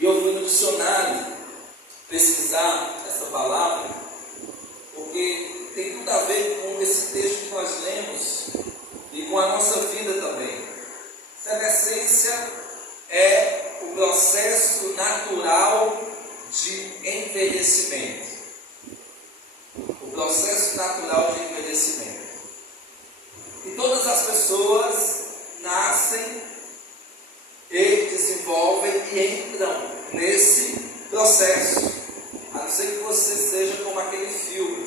E eu fui no dicionário pesquisar essa palavra, porque tem tudo a ver com esse texto que nós lemos e com a nossa vida também. Senescência é o processo natural de envelhecimento. O processo natural de envelhecimento. E todas as pessoas nascem e desenvolvem e entram nesse processo. A não ser que você seja como aquele filme,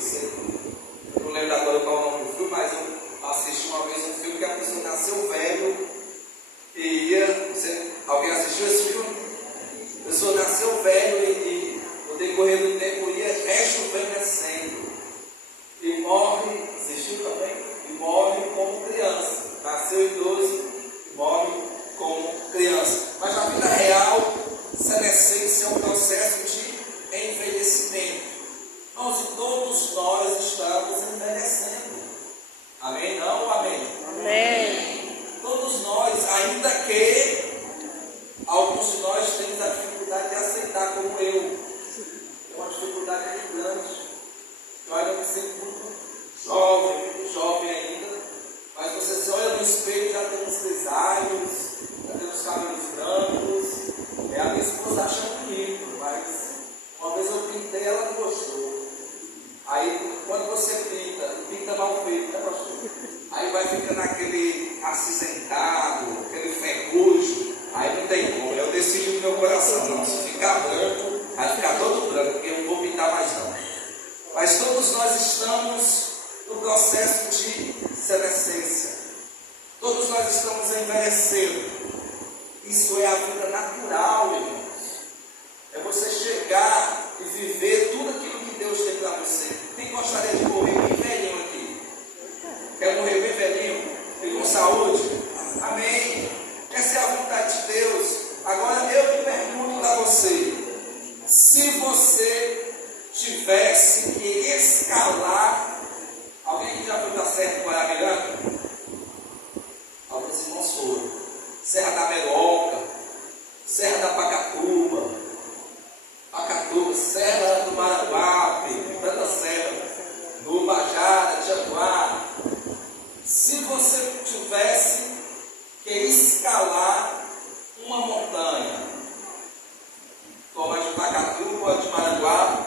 eu não lembro agora qual é o nome do filme, mas eu assisti uma vez um filme que a pessoa nasceu velho e ia. Alguém assistiu esse filme? A pessoa nasceu velho e no decorrer do tempo ia rejuvenescendo e morre, assistiu também? E morre como criança. Nasceu idoso e morre como criança. Mas na vida real, senescência é um processo de envelhecimento. Irmãos, e todos nós estamos envelhecendo. Amém? Não? Amém? Amém. Todos nós, ainda que alguns de nós temos a dificuldade de aceitar como eu. É uma dificuldade muito grande. Eu ainda me sinto muito jovem ainda. Mas você se olha no espelho, já tem uns grisalhos, já tem uns cabelos brancos. A minha esposa acha bonito, mas uma vez eu pintei, ela não gostou. Aí, quando você pinta mal feito, né, pastor? Aí vai ficando aquele acinzentado, aquele ferrugem. Aí não tem como. Eu decido no meu coração, não. Se ficar branco, vai ficar todo branco, porque eu não vou pintar mais não. Mas todos nós estamos no processo de senescência. Todos nós estamos envelhecendo. Isso é a vida natural, irmãos. É você chegar e viver tudo aquilo que Deus tem para você. Quem gostaria de morrer bem velhinho aqui? Quer morrer bem velhinho? E com saúde? Amém. Essa é a vontade de Deus. Agora eu me pergunto para você: se você tivesse que escalar, alguém que já foi para a Serra do Guaramiranga? Alguns irmãos foram. Serra da Meroca, Serra da Pacatuba, Serra do Maranguape, tanta serra, do Bajara, Tianguá. Se você tivesse que escalar uma montanha, como a de Pacatuba, a de Maranguape,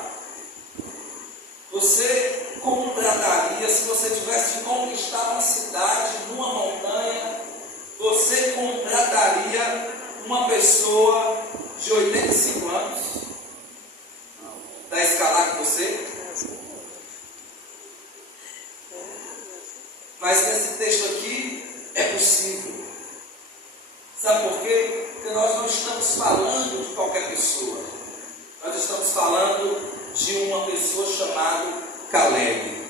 você contrataria, se você tivesse de conquistar uma cidade numa montanha, você contrataria uma pessoa de 85 anos para escalar com você? Mas nesse texto aqui é possível. Sabe por quê? Porque nós não estamos falando de qualquer pessoa. Nós estamos falando de uma pessoa chamada Caleb.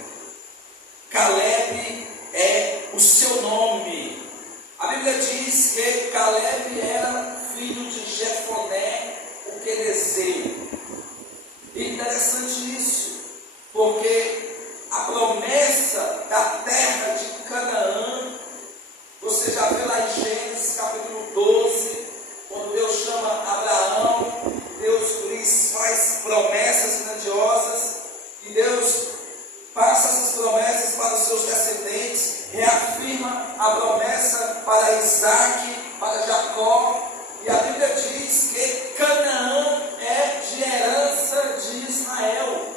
Caleb é o seu nome. A Bíblia diz que Caleb era filho de Jefoné, o quenezeu. E interessante isso, porque a promessa da terra de Canaã, você já vê lá em Gênesis capítulo 12, quando Deus chama Abraão, Deus faz promessas grandiosas, e Deus passa essas promessas para os seus descendentes, reafirma a promessa para Isaac, para Jacó, e a Bíblia diz que Canaã é de herança de Israel.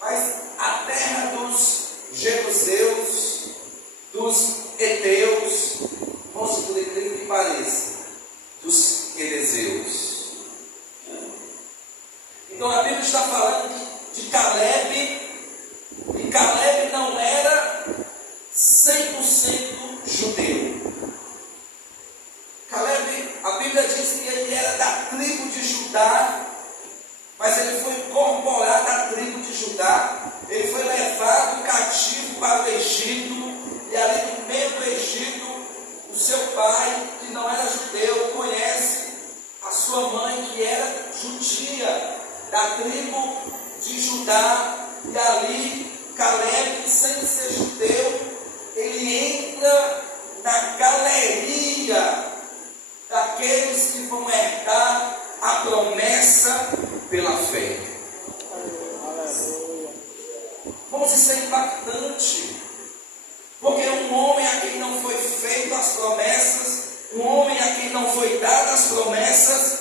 Mas a terra dos jebuseus, dos heteus, vamos por incrível que pareça, dos querezeus. Então a Bíblia está falando de Caleb, e Caleb não era 100% judeu. Caleb, a Bíblia diz que ele era da tribo de Judá, mas ele foi incorporado à tribo de Judá. Ele foi levado cativo para o Egito, e ali no meio do Egito, o seu pai, que não era judeu, conhece a sua mãe, que era judia, da tribo de Judá, e ali Caleb, sem ser judeu, ele entra na galeria daqueles que vão herdar a promessa pela fé. Vamos, isso é impactante, porque um homem a quem não foi feito as promessas, um homem a quem não foi dada as promessas,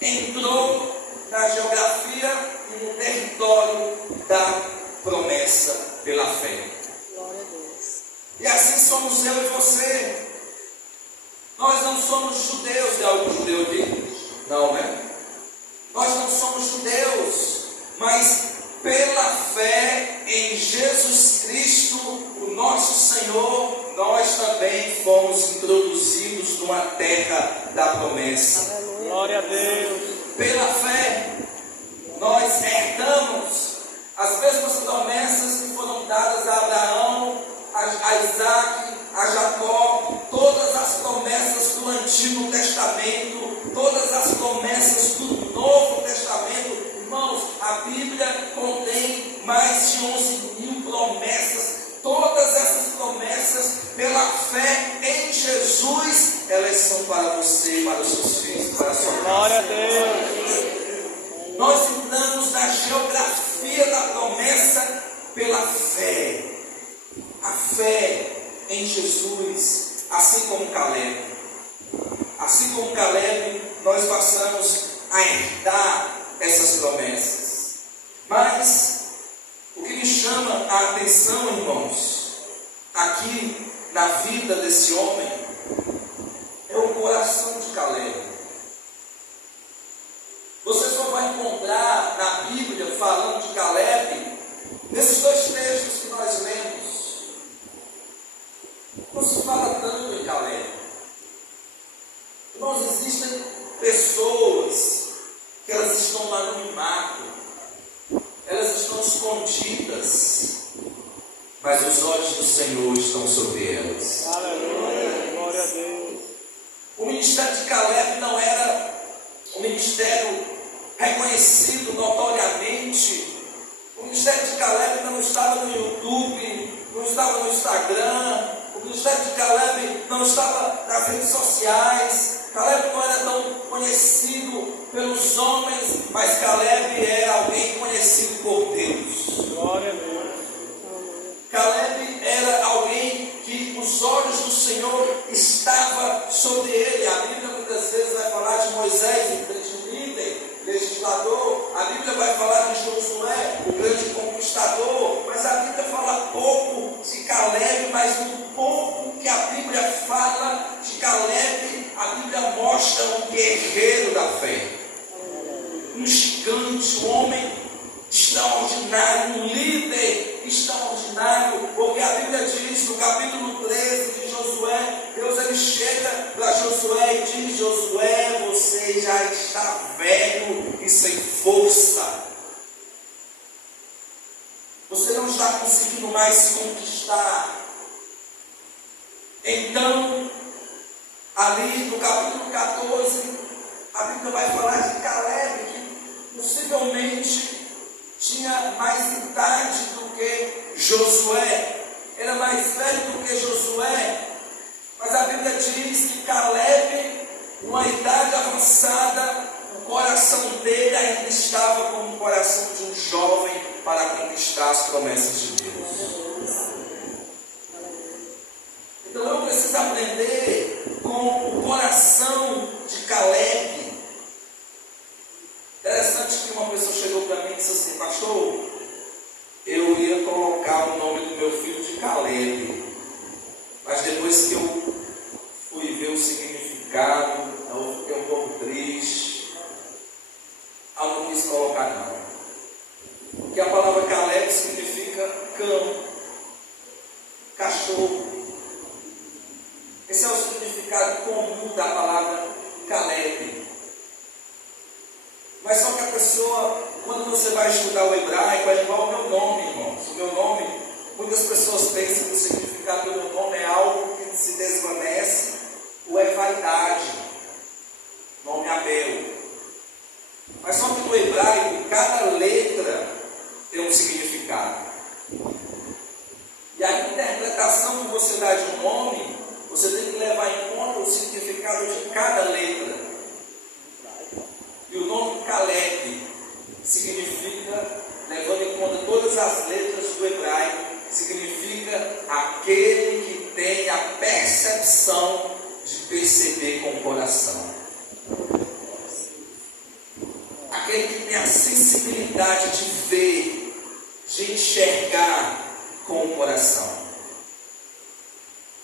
entrou na geografia e no território da promessa pela fé. Glória a Deus. E assim somos eu e você. Nós não somos judeus. Tem algum judeu aqui? Não, né? Nós não somos judeus, mas pela fé em Jesus Cristo, o nosso Senhor, nós também fomos introduzidos numa terra da promessa. Aleluia. Glória a Deus. Pela fé, nós herdamos as mesmas promessas que foram dadas a Abraão, a Isaac, a Jacó, todas as promessas do Antigo Testamento, todas as promessas do Novo Testamento. Irmãos, a Bíblia contém mais de 11.000 promessas. Todas essas promessas, pela fé em Jesus, elas são para você, para os seus filhos, para a sua casa. Glória a Deus. Nós entramos na geografia da promessa pela fé. A fé em Jesus, assim como Caleb. Assim como Caleb, nós passamos a herdar essas promessas. Mas o que me chama a atenção, irmãos, aqui na vida desse homem, é o coração de Caleb. Você só vai encontrar na Bíblia, falando de Caleb, nesses dois textos que nós lemos. Não se fala tanto em Caleb. Irmãos, existem pessoas que elas estão lá no anonimato, elas estão escondidas, mas os olhos do Senhor estão sobre elas. Aleluia. Glória a Deus. O ministério de Caleb não era um ministério reconhecido notoriamente. O ministério de Caleb não estava no YouTube, não estava no Instagram. O ministério de Caleb não estava nas redes sociais. Caleb não era tão conhecido pelos homens, mas Caleb era alguém conhecido por Deus. Glória a Deus. Caleb era alguém que os olhos do Senhor estavam sobre ele. A Bíblia muitas vezes vai falar de Moisés, o grande líder, legislador. A Bíblia vai falar de Josué, o grande conquistador. Mas a Bíblia fala pouco de Caleb, mas no pouco que a Bíblia fala de Caleb, a Bíblia mostra um guerreiro da fé. Um gigante, um homem extraordinário, um líder extraordinário, porque a Bíblia diz no capítulo 13 de Josué, Deus ele chega para Josué e diz: Josué, você já está velho e sem força, você não está conseguindo mais se conquistar. Então, ali no capítulo 14, a Bíblia vai falar de Caleb, que possivelmente tinha mais idade do que Josué, era mais velho do que Josué, mas a Bíblia diz que Caleb, numa idade avançada, o coração dele ainda estava como o coração de um jovem para conquistar as promessas de Deus. Então eu preciso aprender com o coração de Caleb. Interessante que uma pessoa chegou para mim e disse assim: pastor, eu ia colocar o nome do meu filho de Caleb, mas depois que eu fui ver o significado, eu fiquei um pouco triste, eu não quis colocar não. Porque a palavra Caleb significa cão, cachorro. Esse é o significado comum da palavra Caleb. Mas só que a pessoa, quando você vai estudar o hebraico, é igual ao meu nome, irmãos. O meu nome, muitas pessoas pensam que o significado do meu nome é algo que se desvanece ou é vaidade. Nome Abel. Mas só que no hebraico, cada letra tem um significado. E a interpretação que você dá de um nome, você tem que levar em conta o significado de cada coração de perceber com o coração. Aquele que tem a sensibilidade de ver, de enxergar com o coração.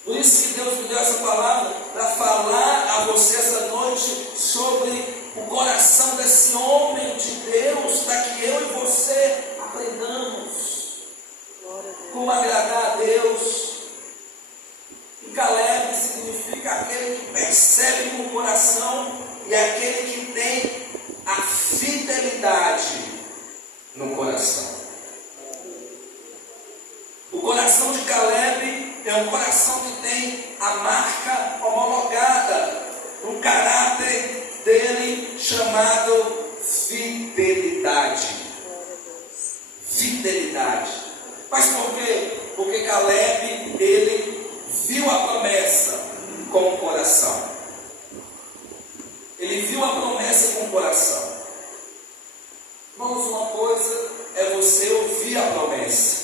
Por isso que Deus me deu essa palavra para falar a você essa noite sobre o coração desse homem de Deus, para que eu e você aprendamos como agradar a Deus. E Caleb significa aquele que percebe com o coração e aquele que tem a fidelidade no coração. O coração de Caleb é um coração que tem a marca homologada, um caráter dele chamado fidelidade. Fidelidade. Mas por quê? Porque Caleb, ele viu a promessa com o coração. Ele viu a promessa com o coração. Irmãos, uma coisa é você ouvir a promessa.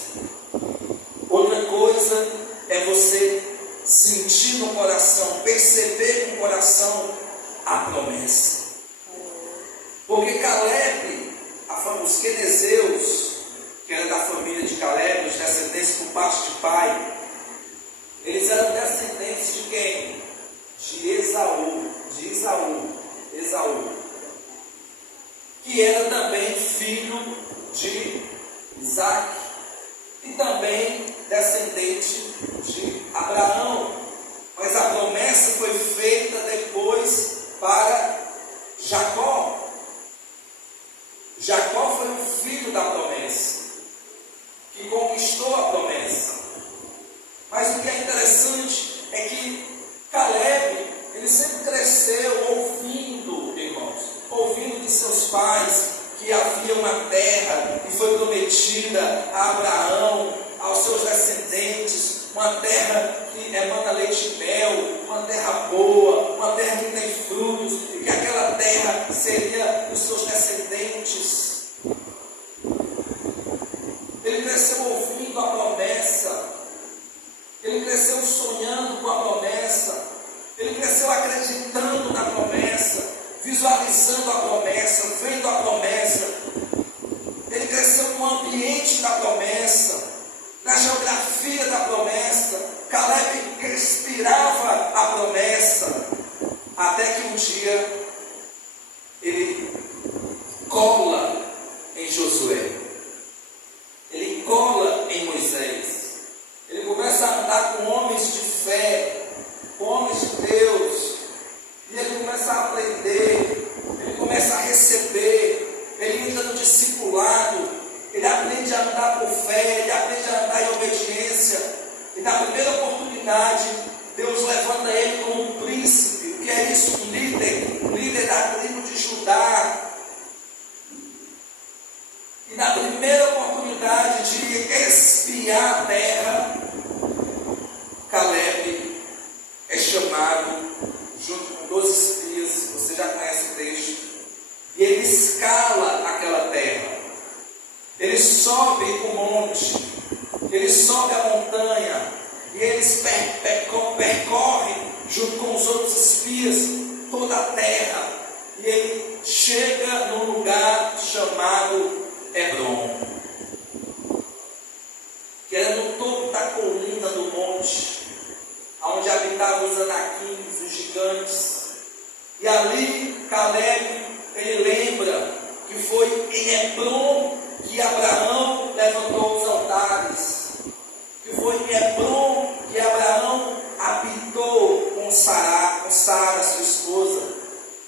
Outra coisa é você sentir no coração, perceber com o coração a promessa. Porque Caleb, os quenezeus, que era da família de Caleb, os descendentes por parte de pai, eles eram descendentes de quem? De Esaú, que era também filho de Isaac, e também descendente de Abraão. Mas a promessa foi feita depois para Jacó. Jacó foi o filho da promessa, que conquistou a promessa. Mas o que é interessante é que Caleb, ele sempre cresceu ouvindo, irmãos, ouvindo de seus pais que havia uma terra que foi prometida a Abraão, aos seus descendentes, uma terra que emana leite e mel, uma terra boa, uma terra que tem frutos, e que aquela terra seria dos seus descendentes. Ele cresceu ouvindo a promessa, ele cresceu sonhando com a promessa, ele cresceu acreditando na promessa, visualizando a promessa, vendo a promessa. Ele cresceu no ambiente da promessa, na geografia da promessa. Caleb respirava a promessa, até que um dia ele cola em Josué, ele cola em Moisés, ele começa a andar com homens de fé, com homens de Deus, e ele começa a aprender, ele começa a receber, ele entra no discipulado, ele aprende a andar por fé, ele aprende a andar em obediência, e na primeira oportunidade, Deus levanta ele como um príncipe. O que é isso? Um líder da tribo de Judá. E na primeira oportunidade de espiar a terra, Caleb é chamado junto com 12 espias, você já conhece o texto, e ele escala aquela terra, ele sobe o monte, ele sobe a montanha, e eles percorrem junto com os outros espias toda a terra, e ele chega num lugar chamado Hebron, que era no topo da colina do monte, onde habitavam os anaquins, os gigantes. E ali Caleb, ele lembra que foi em Hebron que Abraão levantou os altares, que foi em Hebron que Abraão habitou com Sara, sua esposa,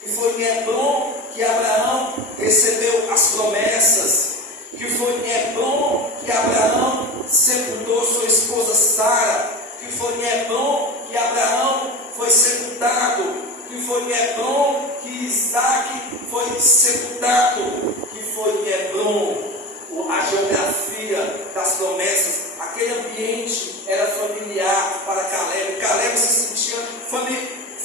que foi em Hebron que Abraão recebeu as promessas, que foi em Hebron que Abraão sepultou sua esposa Sara, que foi em Hebron que Abraão foi sepultado, que foi em Hebron que Isaac foi sepultado, que foi em Hebron, a geografia das promessas, aquele ambiente era familiar para Caleb. Caleb se sentia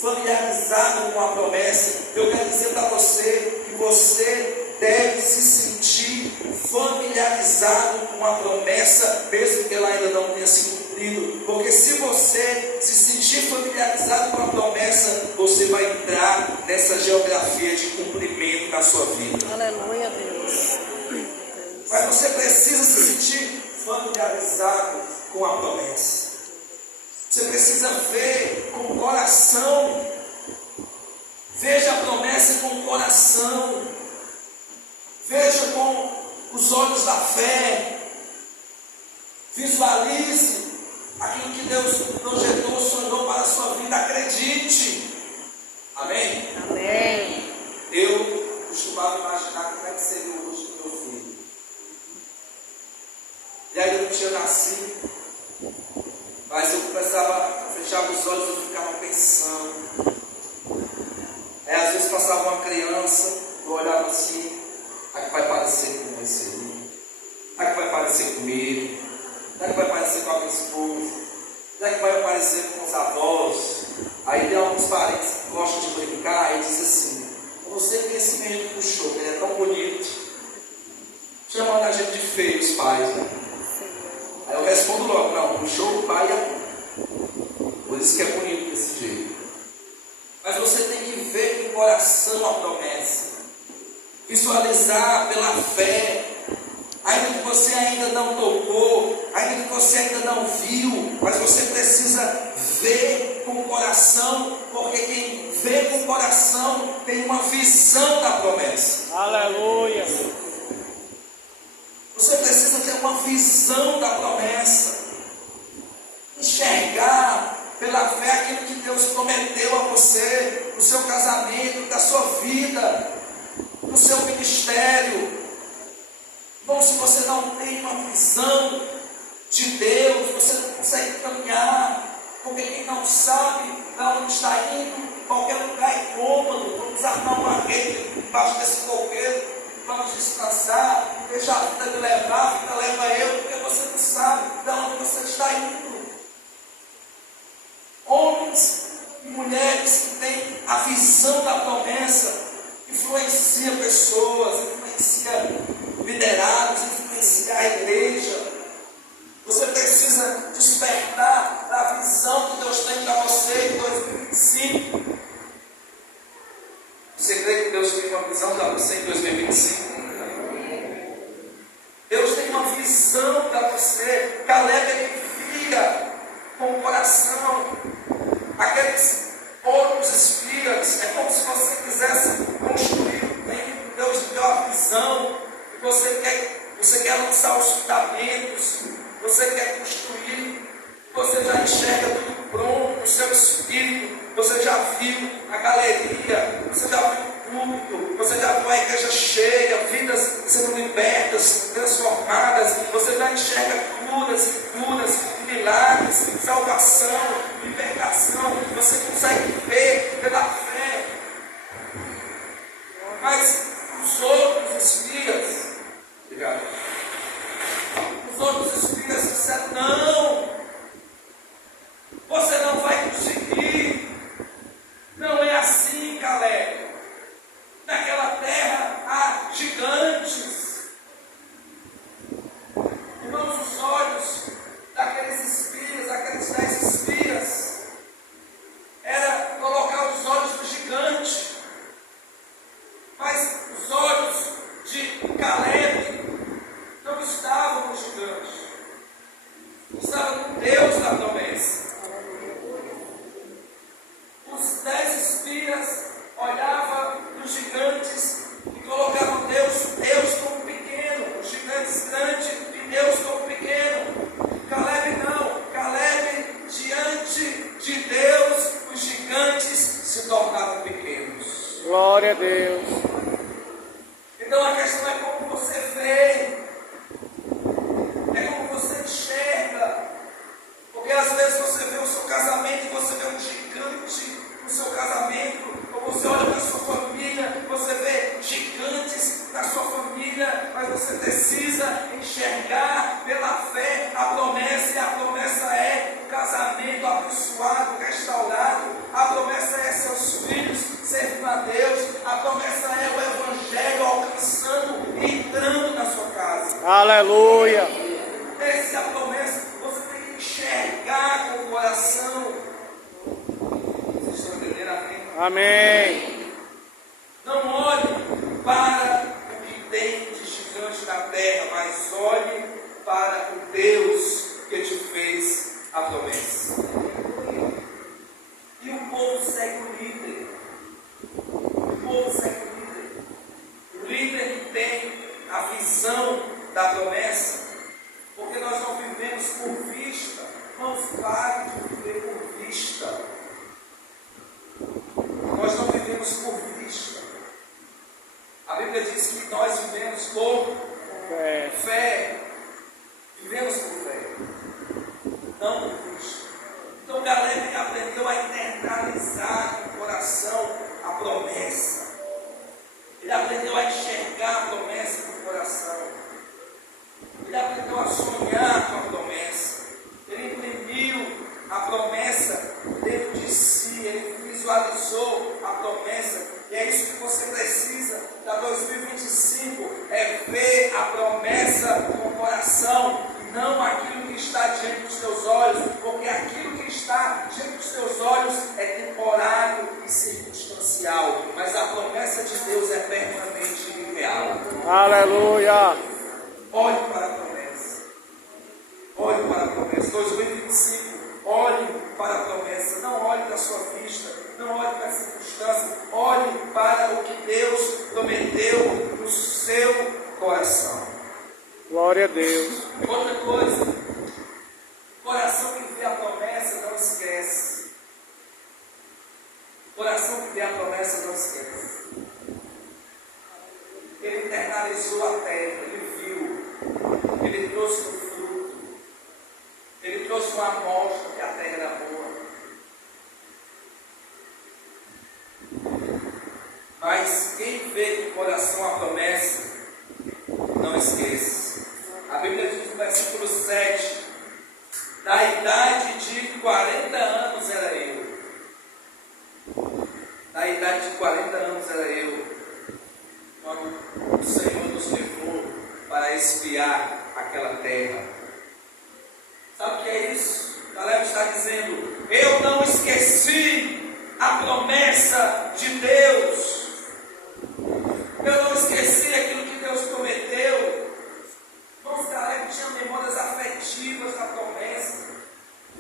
familiarizado com a promessa. Eu quero dizer para você que você deve se sentir familiarizado com a promessa, mesmo que ela ainda não tenha se cumprido, porque se você se sentir familiarizado familiarizado com a promessa, você vai entrar nessa geografia de cumprimento na sua vida. Aleluia, Deus. Mas você precisa se sentir familiarizado com a promessa. Você precisa ver com o coração. Veja a promessa com o coração. Veja com os olhos da fé. Visualize aquilo que Deus projetou, sonhou para a sua vida. Acredite. Amém? Amém. Eu costumava imaginar como é que seria o rosto do meu filho. E aí eu não tinha nascido, mas eu começava a fechar os olhos e eu ficava pensando. Aí às vezes passava uma criança, eu olhava assim, a que vai parecer com esse aí, a que vai parecer comigo, a que vai parecer com a minha esposa, a que vai parecer com os avós. Aí tem alguns parentes que gostam de brincar e dizem assim: você tem esse menino que puxou, ele é tão bonito, chamando a gente de feio, os pais, né? Aí eu respondo logo: não, puxou o pai e a mãe. Por isso que é bonito desse jeito. Mas você tem que ver com o coração a promessa, visualizar pela fé, ainda que você ainda não tocou, ainda que você ainda não viu, mas você precisa ver com o coração, porque quem vê com o coração tem uma visão da promessa. Aleluia. Você precisa ter uma visão da promessa, enxergar pela fé aquilo que Deus prometeu a você, no seu casamento, da sua vida, no seu ministério. Bom, se você não tem uma visão de Deus, você não consegue caminhar, porque quem não sabe para onde está indo, qualquer lugar é cômodo. Vamos armar uma rede embaixo desse coqueiro, vamos descansar, deixar a vida me levar, a vida leva eu, porque você não sabe para onde você está indo. Homens e mulheres que têm a visão da promessa influencia pessoas, influencia liderados, influencia a igreja. Você precisa despertar da visão que Deus tem para você em 2025. Você crê que Deus tem uma visão para você em 2025? Deus tem uma visão para você. Caleb, ele via com o coração aqueles outros espias. É como se você quisesse construir o templo. Deus deu a visão. E você quer lançar os fundamentos. Você quer construir. Você já enxerga tudo pronto no seu espírito. Você já viu a galeria. Você já viu o púlpito. Você já viu a igreja cheia. Vidas sendo libertas, transformadas. Você já enxerga curas, milagres, salvação, libertação. Você consegue ver pela fé. Mas os outros espias, obrigado. Os outros espias disseram: não, você não vai conseguir. Não é assim, Caleb. Naquela terra há gigantes. Irmãos, os olhos daqueles espias, aqueles 10 espias, era colocar os olhos no gigante. Mas os olhos de Caleb não estavam no gigante, estavam no Deus da promessa. Os 10 espias olhavam para os gigantes e colocavam Deus como pequeno, os gigantes grandes e Deus como pequeno. Caleb não, Caleb, diante de Deus, os gigantes se tornavam pequenos. Glória a Deus. Então a questão é como você vê, é como você enxerga, porque às vezes você vê o seu casamento e você vê um gigante no seu casamento, ou você olha para a sua família, você vê gigantes na sua família, mas você precisa enxergar pela fé a promessa, e a promessa é o casamento abençoado, restaurado, a promessa é seus filhos servindo a Deus, a promessa é o evangelho alcançando e entrando na sua casa. Amém. Não olhe para o que tem de gigante na terra, mas olhe para o Deus que te fez a promessa. E o povo segue o líder. O povo segue o líder. O líder que tem a visão da promessa. Porque nós não vivemos por vista. Não pare de viver por vista. Nós não vivemos por vista. A Bíblia diz que nós vivemos por fé. Vivemos por fé. Não por vista. Então Caleb aprendeu a internalizar no coração a promessa. Ele aprendeu a enxergar a promessa no coração. Ele aprendeu a sonhar com a promessa. Ele imprimiu a promessa dentro de si. Ele visualizou a promessa. E é isso que você precisa para 2025. É ver a promessa com o coração. E não aquilo que está diante dos teus olhos. Porque aquilo que está diante dos teus olhos é temporário e circunstancial. Mas a promessa de Deus é permanente e real. Aleluia. Olhe para a promessa. Olhe para a promessa. 2025. Olhe para a promessa. Não olhe para a sua vista. Não olhe para a circunstância. Olhe para o que Deus prometeu no seu coração. Glória a Deus. Outra coisa. Coração que vê a promessa não esquece. Coração que vê a promessa não esquece. Ele internalizou a terra. Ele viu. Ele trouxe o fruto. Ele trouxe uma amostra que a terra era boa. Mas quem vê com o coração a promessa, não esquece. A Bíblia diz no versículo 7, da idade de 40 anos era eu. Da idade de 40 anos era eu, quando o Senhor nos levou para espiar aquela terra. Sabe o que é isso? Caleb está dizendo, eu não esqueci a promessa de Deus. Eu não esqueci aquilo que Deus prometeu. Irmãos, Caleb tinha memórias afetivas da promessa.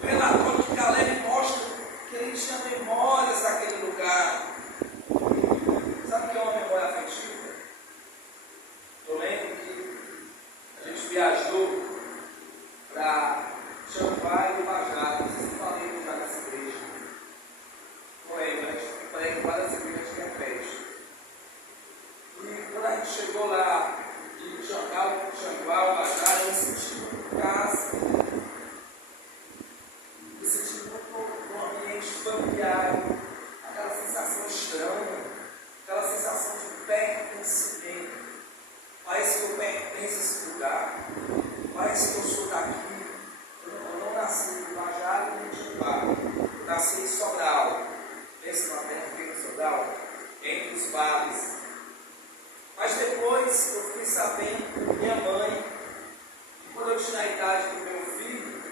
O relatório de Caleb mostra que ele tinha memórias daquele lugar. Sabe o que é uma memória afetiva? Eu lembro que a gente viajou para Xambá e Bajara. Não sei se eu falei já nessa igreja. Não lembro, a gente prega várias igrejas que repete. E quando a gente chegou lá em Xambá, Bajara, eu me senti muito em casa. Me senti muito num ambiente familiar. Aquela sensação estranha, aquela sensação de pertencimento. Parece que eu pertenço a esse lugar. Parece que eu sou daqui. Eu não nasci em Bajara nem em Xambá. Eu nasci em Sobral. Pensa numa terra que fica em Sobral, entre os vales. Mas depois eu fiquei sabendo que minha mãe, quando eu tinha a idade do meu filho,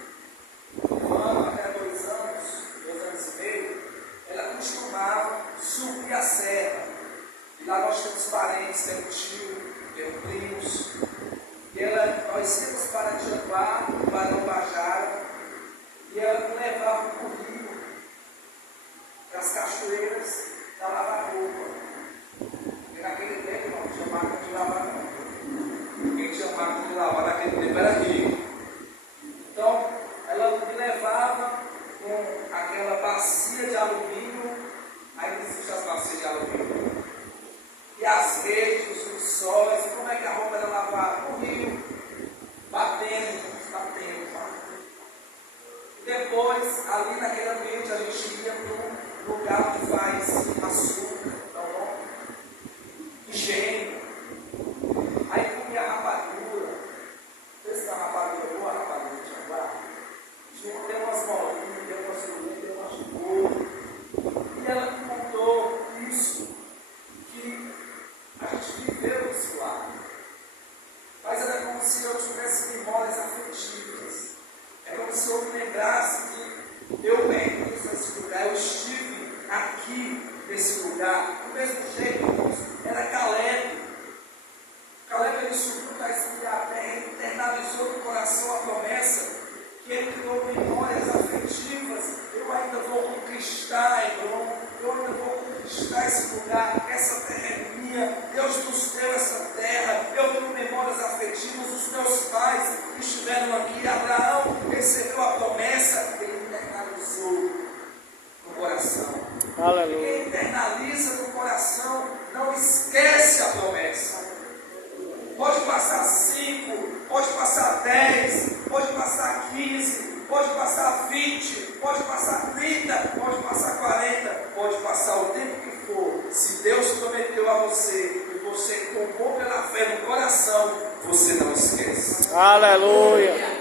1 ano até 2 anos, 2 anos e meio, ela costumava subir a serra. E lá nós temos parentes, temos tio, temos primos. E nós íamos para Xambá, para Ubajara, e ela me levava para o rio, para as cachoeiras, para lavar roupa. Porque naquele tempo não tinha máquina de lavar, não. Quem tinha máquina de lavar naquele tempo era rio. Então, ela me levava com aquela bacia de alumínio, ainda existem as bacias de alumínio, e as redes, os lençóis. Como é que a roupa era lavada? No rio, batendo. E depois, ali naquele ambiente, a gente ia para um lugar que faz açúcar, então, engenho. Aí comia rapadura. Pensa na rapadura, boa rapadura de Xambá. Tem umas bolinhas, tem umas colinhas, tem umas cores. E ela me contou isso, que a gente viveu isso lá. Mas era como se eu tivesse memórias afetivas. É como se eu me lembrasse que eu pertenço a esse lugar, eu estive aqui desse lugar. Do mesmo jeito, irmãos, era Caleb. Caleb, ele subiu da terra, ele internalizou no coração a promessa, que ele criou memórias afetivas. Eu ainda vou conquistar Hebron, eu ainda vou conquistar esse lugar, essa terra é minha, Deus nos deu essa terra, eu tenho memórias afetivas, os meus pais estiveram aqui, Abraão recebeu a promessa, ele internalizou no coração. Aleluia. Quem internaliza no coração não esquece a promessa. Pode passar 5, pode passar 10, pode passar 15, pode passar 20, pode passar 30, pode passar 40, pode passar o tempo que for. Se Deus prometeu a você e você tomou pela fé no coração, você não esquece. Aleluia.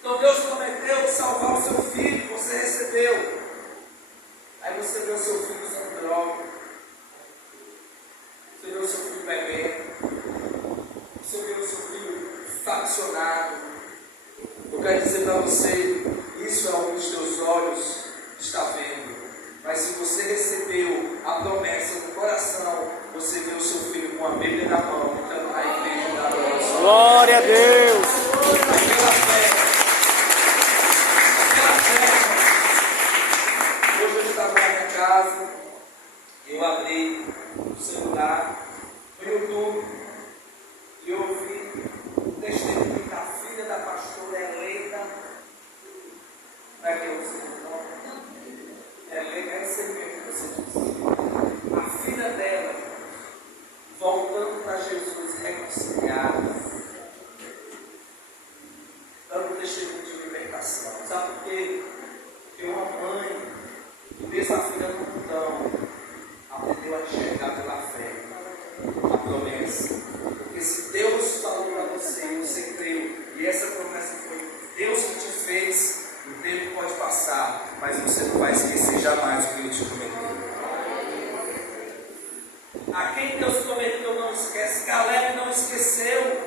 Então Deus prometeu salvar o seu filho, você recebeu. Aí você vê o seu filho usando droga, você vê o seu filho bebendo, você vê o seu filho faccionado. Eu quero dizer para você, isso é o que os teus olhos estão vendo. Mas se você recebeu a promessa no coração, você vê o seu filho com a Bíblia na mão, entrando na igreja da glória. Glória a Deus. Aquela fé. Hoje eu estava na minha casa, eu abri o celular, no YouTube, e eu ouvi o testemunho da filha da pastora Helena. Como é que eu sei o nome? Helena, é esse mesmo que você disse. A filha dela, voltando para Jesus, reconciliada, dando testemunho de libertação. Sabe por quê? Porque uma mãe que mesmo a filha no mundão aprendeu a enxergar pela fé a promessa. Porque se Deus falou para você e você creu, e essa promessa foi Deus que te fez, o tempo pode passar, mas você não vai esquecer jamais o que Ele te prometeu. A quem Deus prometeu não esquece. Caleb não esqueceu.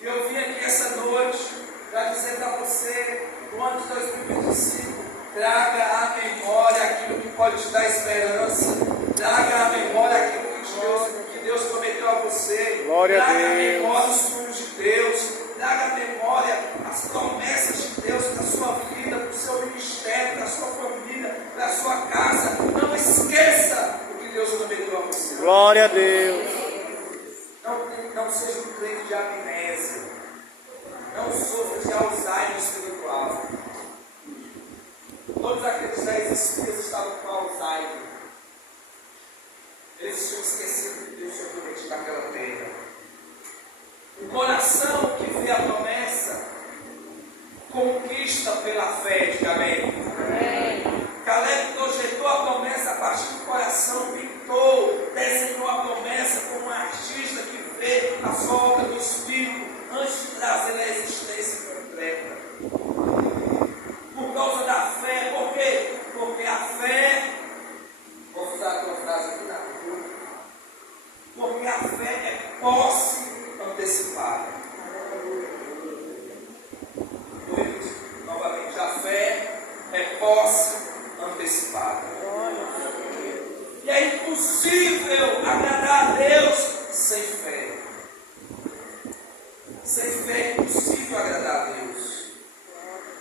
E eu vim aqui essa noite para dizer para você, no ano de 2025, traga à memória aquilo que pode te dar esperança. Traga à memória aquilo que Deus prometeu a você. Glória a traga à Deus. memória os sonhos de Deus. Traga à memória as promessas de Deus para a sua vida, para o seu ministério, para a sua família, para a sua casa. Não esqueça o que Deus prometeu a você. Glória a Deus. Não seja um crente de amnésia. Não sofra de Alzheimer espiritual. Todos aqueles 10 espias estavam com Alzheimer. Eles tinham esquecido que Deus tinha prometido naquela terra. O coração que vê a promessa conquista pela fé, diga amém. Caleb projetou a promessa a partir do coração, pintou, desenhou a promessa como um artista que vê a sua obra do Espírito antes de trazê-la à existência completa. Por causa da fé, por quê? Porque a fé, vou usar a tua frase aqui na rua, porque a fé é posse antecipada. Vou repetir novamente, a fé é posse antecipada. E é impossível agradar a Deus sem fé. Sem fé é impossível agradar a Deus.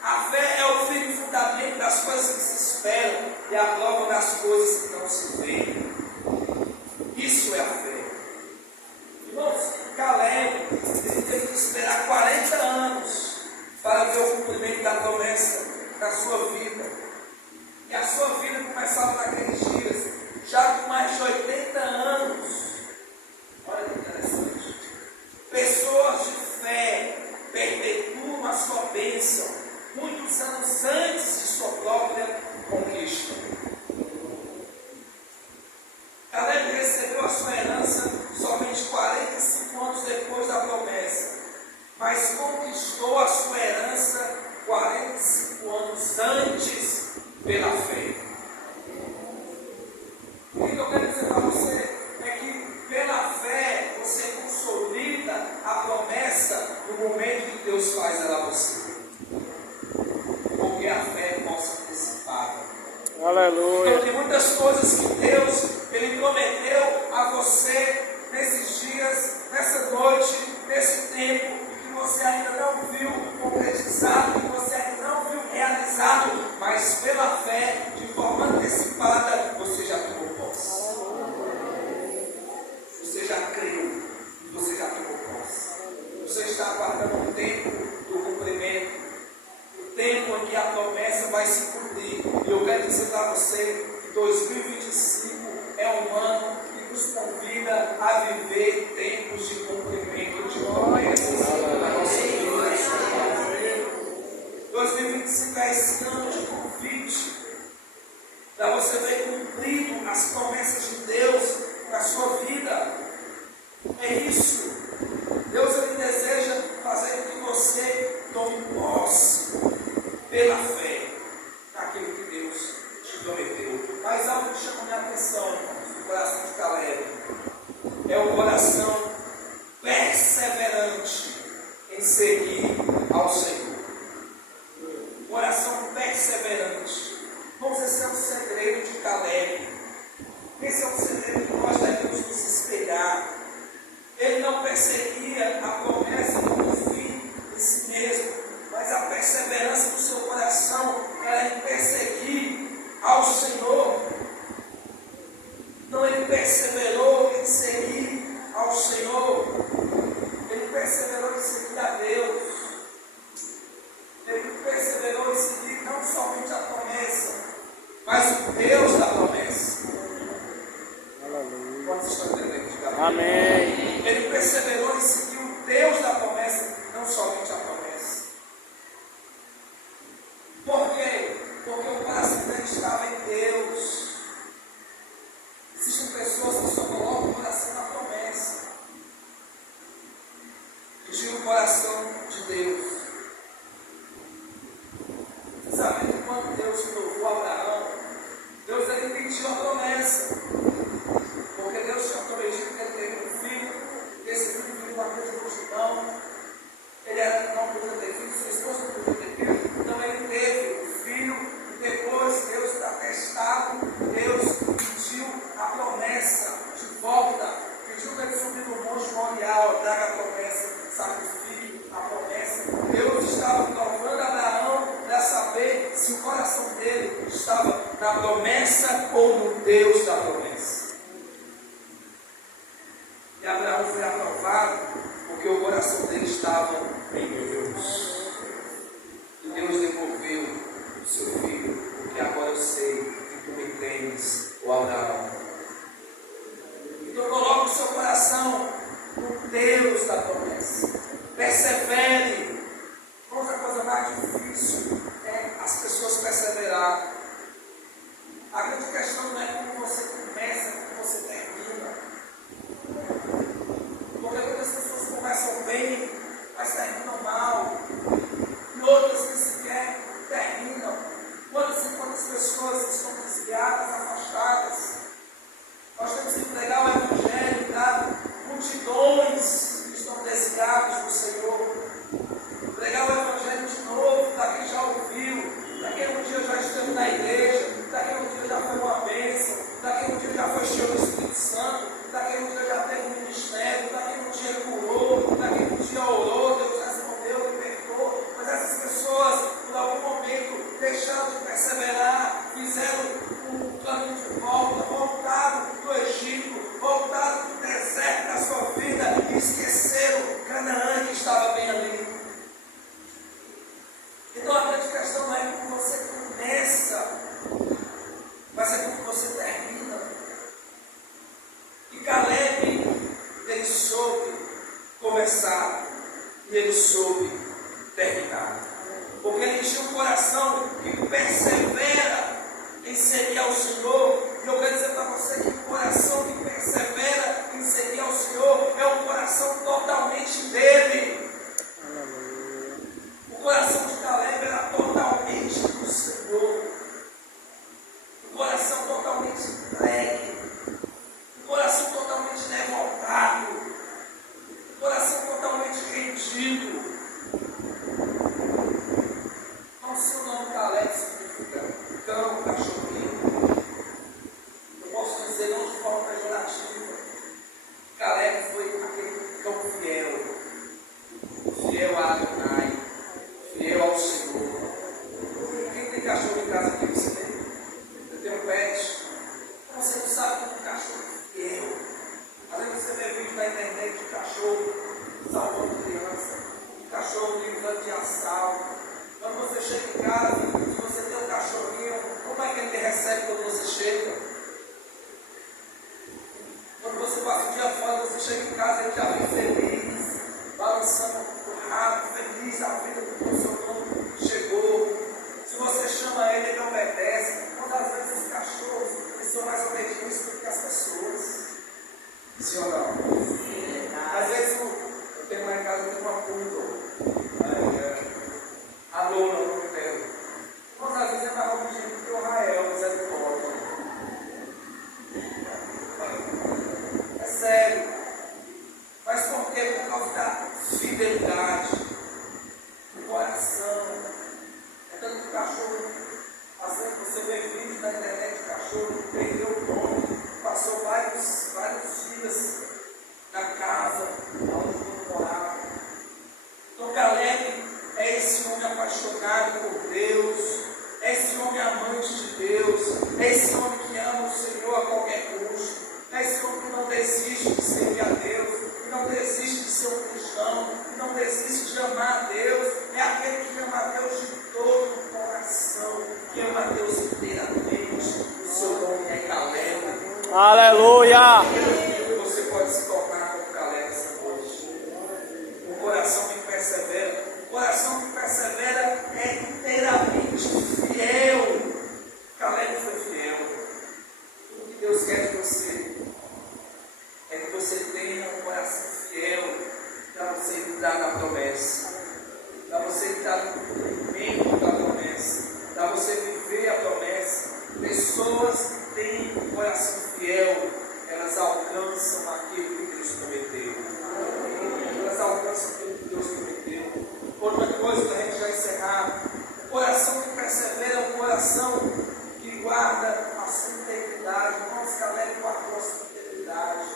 A fé é o firme fundamento das coisas que se esperam e a prova das coisas que não se veem. Isso é a fé. Irmãos, Caleb teve que esperar 40 anos para ver o cumprimento da promessa na sua vida. E a sua vida começava naqueles dias, já com mais de 80 anos. Olha que interessante. Pessoas de fé perpetuam a sua bênção muitos anos antes de sua própria conquista. Caleb recebeu a sua herança Tem muitas coisas que Deus, Ele prometeu a você nesses dias, nessa noite, nesse tempo, que você ainda não viu concretizado, que você ainda não viu realizado, mas pela fé, de forma antecipada, você já tomou posse. Você já creu, você já tomou posse. Você está aguardando o tempo do cumprimento, o tempo em que a promessa vai se cumprir. E eu quero dizer para você que 2025 é um ano que nos convida a viver tempos de cumprimento de promessas na nossa vida. 2025 é esse ano de convite para você ver cumprido as promessas de Deus na sua vida. É isso. Deus, Ele deseja fazer com que você tome posse pela fé naquilo que Deus te prometeu. Mas algo que chama minha atenção, irmãos, do coração de Caleb, é o coração perseverante em seguir ao Senhor. Coração perseverante. Irmãos, esse é o segredo de Caleb. Esse é o segredo que nós devemos nos espelhar. Ele não perseguia a promessa como fim em si mesmo, mas a perseverança do seu coração era em perseguir ao Senhor. Então ele perseverou em seguir ao Senhor. Ele perseverou em seguir a Deus. Ele perseverou em seguir não somente a promessa, mas o Deus da promessa. Quantos estão entendendo? Amém. Ele perseverou em seguir o Deus da promessa, não somente a promessa. Por quê? Porque o coração dele estava em Deus. Existem pessoas que só colocam o coração na promessa e tiram o coração de Deus. Você sabe que quando Deus louvou Abraão, Deus ele pediu a promessa. Porque Deus tinha prometido que ele teria um filho, que esse filho viria uma coisa de multidão. Ele não podia ter filho, sua esposa não podia ter filho, então ele teve o filho, e depois Deus está testado, Deus pediu a promessa de volta, pediu que ele subisse no monte Morial, traga a promessa, sacrifício, a promessa. Deus estava provando Abraão para saber se o coração dele estava na promessa ou no Deus da promessa. E Abraão foi aprovado porque o coração dele estava em Deus. E Deus devolveu o seu filho, porque agora eu sei que tu me temes, ó Abraão. Então coloque o seu coração no Deus da promessa. Persevere. Outra coisa mais difícil é as pessoas perseverar. A grande questão não é como você começa, como você termina. Porque muitas pessoas começam bem, mas terminam mal. E outras que sequer terminam. Quantas e quantas pessoas estão desviadas, afastadas. Nós temos que pregar o Evangelho para multidões que estão desviados do Senhor. Pregar o Evangelho de novo para quem já ouviu, para quem um dia já esteve na igreja, para quem um dia já foi uma bênção, para quem um dia já foi cheio do Espírito Santo, para quem um dia já teve um ministério, para quem um dia curou, para quem um dia orou, Deus respondeu, libertou. Mas essas pessoas, por algum momento, deixaram de perseverar, fizeram um caminho de volta, voltaram do Egito, voltaram do deserto da sua vida e esqueceram Canaã que estava bem ali. Então a grande questão não é como você começa, mas é como você termina. E Caleb, ele soube começar e ele soube terminar. Porque ele tinha um coração que persevera em seguir ao Senhor. E eu quero dizer para você que o coração que persevera em seguir ao Senhor é um coração totalmente dele. O coração de Caleb era totalmente do Senhor. O coração totalmente entregue. O coração totalmente revoltado. O coração totalmente rendido. Sim ou não? Às vezes eu tenho lá em casa uma poodle. A Lola, o nome dela. Mas às vezes é mais obediente que o Rael, misericórdia. É sério. Mas por quê? Por causa da fidelidade, do coração. É tanto que o cachorro, às vezes você vê vídeos na internet, o cachorro perdeu o dono, passou vários dias na casa onde ele morava. Então Caleb é esse homem apaixonado por Deus, é esse homem amante de Deus, é esse homem que ama o Senhor a qualquer custo, é esse homem que não desiste de servir a Deus, que não desiste de ser um cristão, que não desiste de amar a Deus, é aquele que ama a Deus de todo o coração, que ama a Deus inteiramente. O seu nome é Caleb. Aleluia. Você pode se tornar como Caleb essa noite. Um coração que persevera. Um coração que persevera é inteiramente fiel. Caleb foi fiel. Tudo que Deus quer de você é que você tenha um coração fiel para você entrar na promessa, para você entrar no cumprimento da promessa, para você viver a promessa. Pessoas que têm um coração fiel, elas alcançam aquilo que Deus prometeu. Elas alcançam aquilo que Deus prometeu. Outra coisa para a gente já encerrar: o coração que persevera é um coração que guarda a sua integridade. Irmãos, Caleb guardou a sua integridade.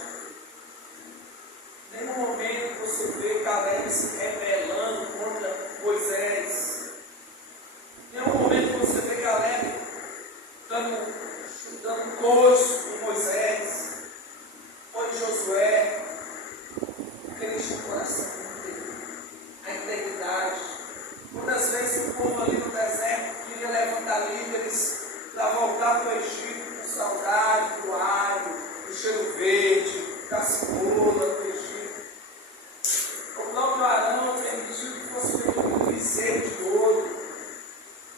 Em nenhum momento você vê Caleb se rebelando contra Moisés. Em nenhum momento você vê Caleb dando coice em Moisés ou em Josué, porque ele tinha um coração íntegro, a integridade. Muitas vezes o povo ali no deserto queria levantar líderes para voltar para o Egito com saudade do alho, do cheiro verde, da cebola do Egito. O próprio Arão permitiu que fosse feito um bezerro de ouro.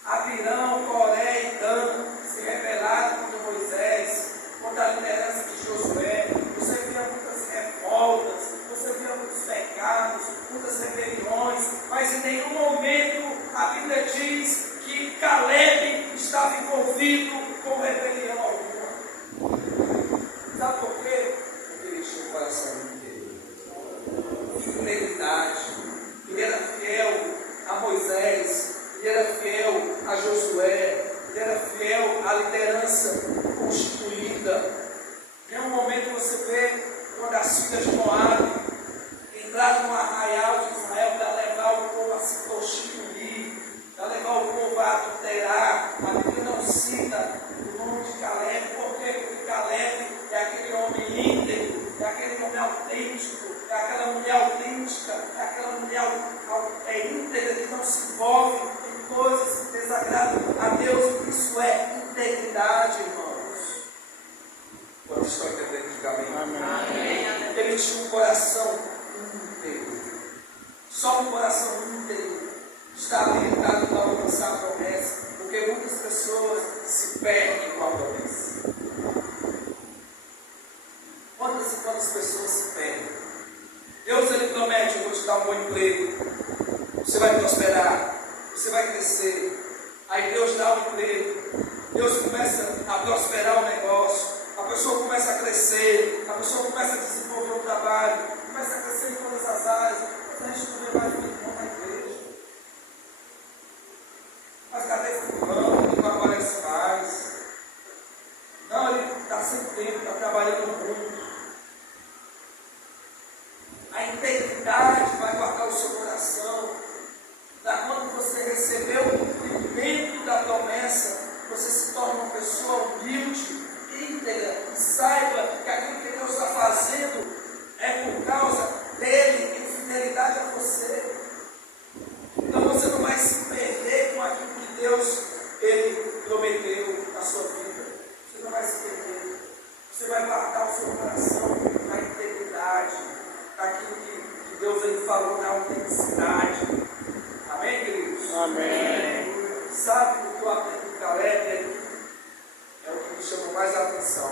Abirão, Coré e Dan se rebelaram contra Moisés, contra a liderança de Josué. Você via muitas revoltas, você via muitos pecados, muitas rebeliões, mas em nenhum momento a Bíblia diz que Caleb estava envolvido com rebelião alguma. Sabe por quê? Porque ele tinha um coração inteiro. Integridade. Ele era fiel a Moisés, ele era fiel a Josué, ele era fiel à liderança constituída. Em um momento você vê quando as filhas de Moabe entraram no arraial de Israel para levar o povo a se constituir, para levar o povo a adulterar. A Bíblia não cita o nome de Caleb. Por quê? Porque Caleb é aquele homem íntegro, é aquele homem autêntico, é aquela mulher autêntica, é aquela mulher íntegra que não se envolve em coisas que desagradam a Deus. Isso é integridade, irmãos. Quando estão entendendo, diga amém. Amém. Ele tinha um coração íntegro. Só um coração íntegro está habilitado para alcançar a promessa, porque muitas pessoas se perdem com a promessa. Quantas e quantas pessoas se perdem? Deus, ele promete: eu vou te dar um bom emprego, você vai prosperar, você vai crescer. Aí Deus dá um emprego, Deus começa a prosperar o negócio, a pessoa começa a crescer, a pessoa começa a desenvolver o trabalho, começa a crescer em todas as áreas. Mas a gente não vê mais um irmão na igreja. Mas cadê fulano? Ele não aparece mais. Não, ele está sem tempo, está trabalhando muito. A integridade vai guardar o seu coração. Da quando você recebeu o cumprimento da promessa, você se torna uma pessoa humilde, íntegra, e saiba que aquilo que Deus está fazendo é por causa dele, em fidelidade a você. Então você não vai se perder com aquilo que Deus ele prometeu na sua vida. Você não vai se perder. Você vai guardar o seu coração na integridade, naquilo que Deus ele falou, na autenticidade. Amém, queridos? Amém. Sabe o que eu aprendi com Caleb? É o que me chamou mais a atenção.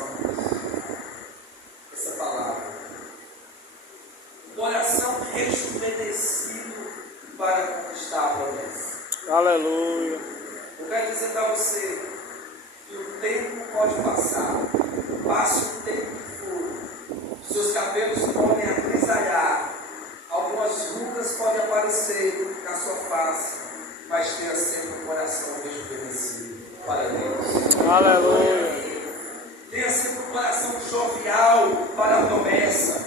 Essa palavra. passe o tempo que for, seus cabelos podem agrisalhar, algumas rugas podem aparecer na sua face, mas tenha sempre um coração rejuvenescido para Deus. Aleluia. Tenha sempre um coração jovial para a promessa.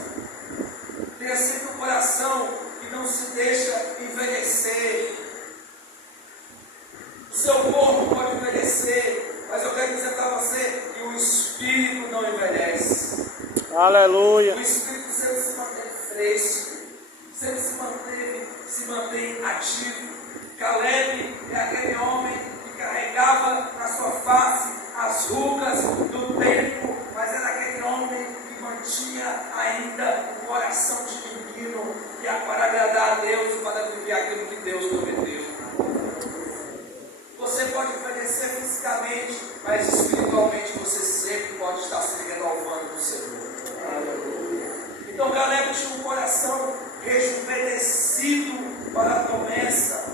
Tenha sempre um coração que não se deixa envelhecer. O seu corpo pode envelhecer, mas eu quero dizer para você que o espírito não envelhece. Aleluia. O espírito sempre se mantém fresco, sempre se mantém ativo. Caleb é aquele homem que carregava na sua face as rugas do tempo, mas era aquele homem que mantinha ainda o coração de menino, que é para agradar a Deus, para viver aquilo que Deus prometeu. Você pode envelhecer fisicamente, mas espiritualmente você sempre pode estar se renovando no Senhor. Então Caleb tinha um coração rejuvenescido para a promessa.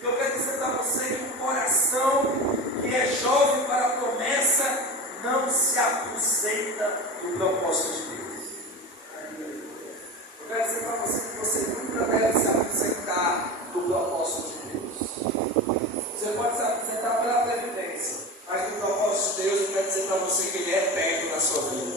Eu quero dizer para você que o coração que é jovem para a promessa não se aposenta do propósito de Deus. Eu quero dizer para você que você nunca deve se aposentar do propósito de Deus. Você pode se aposentar pela previdência, mas do propósito de Deus eu quero dizer para você que ele é eterno na sua vida.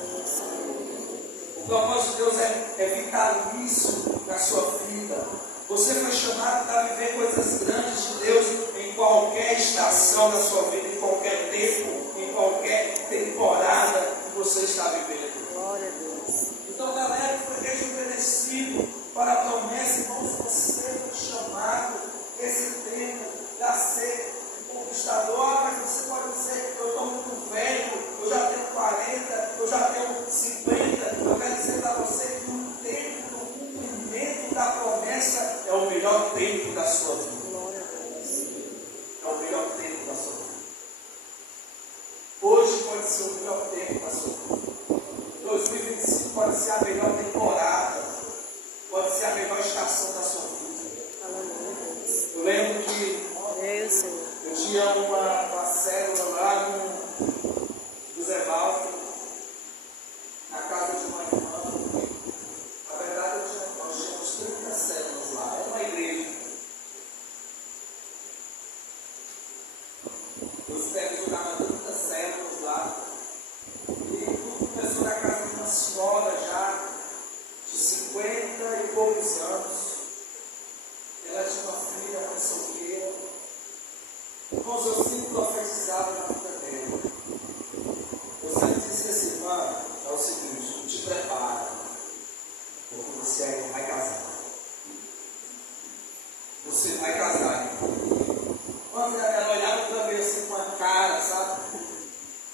O propósito de Deus é vitalício na sua vida. Você foi chamado para viver coisas grandes de Deus em qualquer estação da sua vida, em qualquer tempo, em qualquer temporada que você está vivendo. Glória a Deus. Então, galera, foi rejuvenescido para a promessa, irmãos, você foi chamado esse tempo para ser um conquistador, mas você pode dizer, eu estou muito velho, eu já tenho 40, eu já tenho 50, eu quero dizer para você que o tempo do cumprimento da promessa é o melhor tempo da sua vida. Glória a Deus. É o melhor tempo da sua vida. Hoje pode ser o melhor tempo da sua vida. 2025 pode ser a melhor temporada, pode ser a melhor estação da sua vida. Aleluia, Deus. Eu lembro que Deus, Senhor. eu tinha uma célula lá no José Valdo, na casa de uma irmã. Na verdade, nós tínhamos 30 células lá, era uma igreja. Os pés jogavam 30 células lá. E tudo começou na casa de uma senhora já de 50 e poucos anos. Ela tinha uma filha, uma solteira. Irmãos, eu sempre profetizava na vida dela. Eu sempre disse assim, irmã, é o seguinte, tu te prepara, porque você ainda vai casar. Você vai casar, irmão. Quando ela olhava para mim assim com a cara, sabe?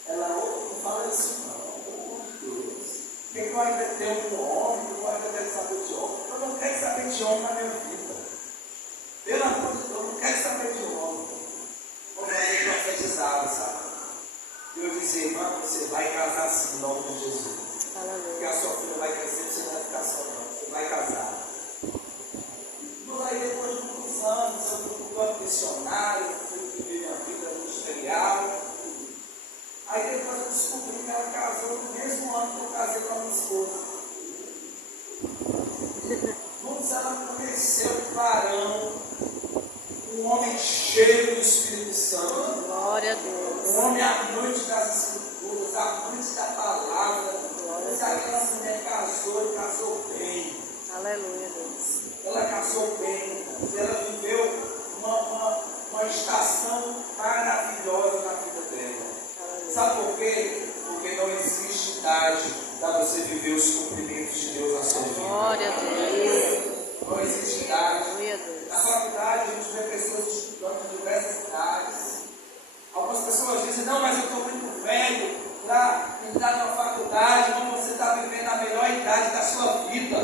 Ela não fala isso não, pelo amor de Deus. Porque eu ainda tenho um homem, eu ainda quero saber de homem. Eu não quero saber de homem na minha vida. Pelo amor de Deus, eu não quero saber de homem. Como eu profetizava, sabe? E eu dizia, irmã, você vai casar sim, em nome de Jesus. Porque a sua filha vai crescer, você não vai ficar só não, você vai casar. Mas aí depois de muitos anos, eu fui para o campo missionário, fui viver minha vida ministerial. Aí depois eu descobri que ela casou no mesmo ano que eu casei com a minha esposa. Muitos ela conheceu um varão, um homem cheio do Espírito Santo. Glória a Deus. Um homem amante das Escrituras, amante da palavra. Mas aquela mulher casou e casou bem. Aleluia, Deus. Ela casou bem. Ela viveu uma estação maravilhosa na vida dela. Sabe por quê? Porque não existe idade para você viver os cumprimentos de Deus na sua vida. Glória a Deus. Não existe idade. Aleluia, Deus. Na faculdade a gente vê pessoas estudando de diversas idades. Algumas pessoas dizem, não, mas eu estou muito velho para entrar na faculdade. Como você está vivendo a melhor idade da sua vida.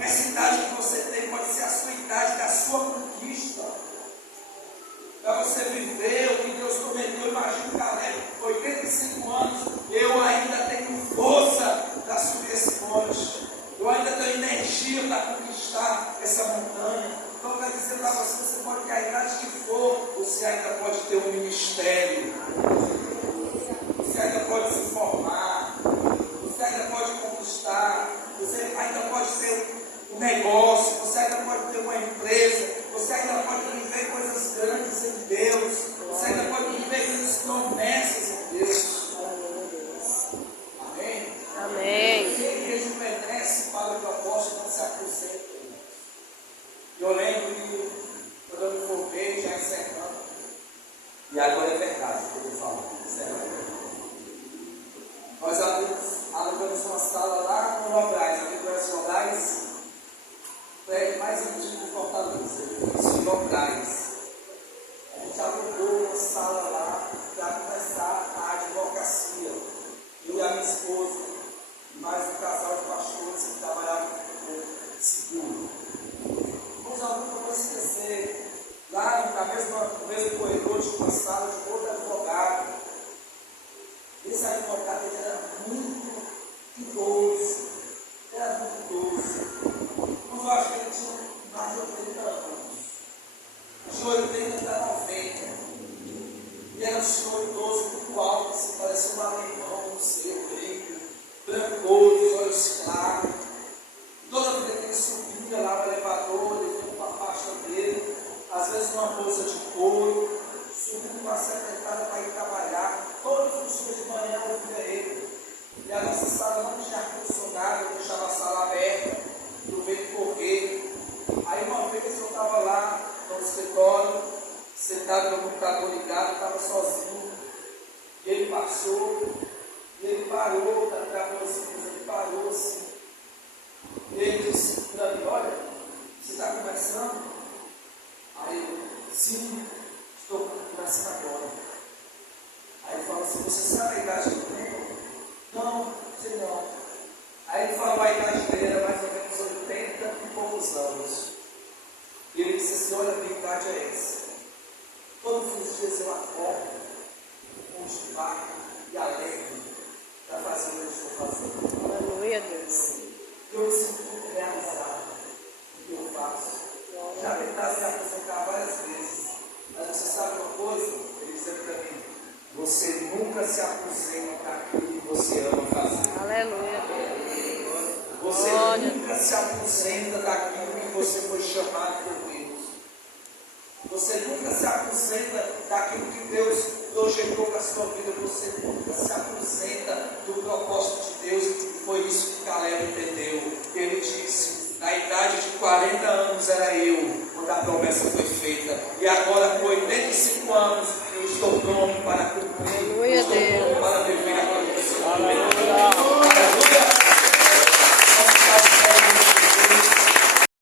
Essa idade que você tem pode ser a sua idade da sua conquista. Para você viver o que Deus prometeu. Imagina, Caleb, 85 anos, eu ainda tenho força para subir esse monte. Eu ainda tenho energia para conquistar essa montanha. Então, eu quero dizer para você, você pode ter a idade que for, você ainda pode ter um ministério. Você ainda pode se formar. alugamos uma sala lá no Nobrais. Alguém conhece o Nobrais? O prédio mais antigo de Fortaleza. Isso, Nobrais. A gente alugou uma sala lá para começar a advocacia. Eu e a minha esposa, e mais um casal de pastores que trabalhavam com seguro. Os alunos não vão esquecer. Lá no mesmo corredor tinha uma sala de outro advogado. Esse advogado ele era muito idoso. Era muito idoso. Eu acho que ele tinha mais de 80 anos. De 80 a 90. E era um senhor idoso muito alto, assim, parecia um alemão, não sei, branco, brancoso, olhos claros. Toda vez que ele subia lá no elevador, ele vinha com a pasta dele, às vezes uma bolsa de couro, subindo com a secretária para ir trabalhar. Todos os dias de manhã eu via ele. E a nossa sala não tinha ar-condicionado, eu deixava a sala aberta, do vento correr. Aí uma vez eu estava lá no escritório, sentado no computador ligado, estava sozinho. E ele passou, e ele parou, ele parou assim. E ele disse para mim, olha, você está conversando? Aí eu, sim, estou conversando agora. Aí ele falou assim, você sabe a idade que eu tenho? Não, sei não. Aí ele falou a idade dele era mais ou menos 80 e poucos anos. E ele disse assim, olha, a minha idade é essa. Todos os dias eu acordo com o e alegre para fazer o que eu estou fazendo. Aleluia, Deus. Eu me sinto realizado no que eu faço. Já tentado me aposentar várias vezes. Mas você sabe uma coisa? Ele disse para mim, você nunca se aposenta daquilo que você ama fazer. Aleluia. Você Glória. nunca se aposenta daquilo que você foi chamado por Deus. Você nunca se aposenta daquilo que Deus projetou para a sua vida. Você nunca se aposenta do propósito de Deus. E foi isso que Caleb entendeu. Ele disse, na idade de 40 anos era eu, quando a promessa foi feita. E agora com 85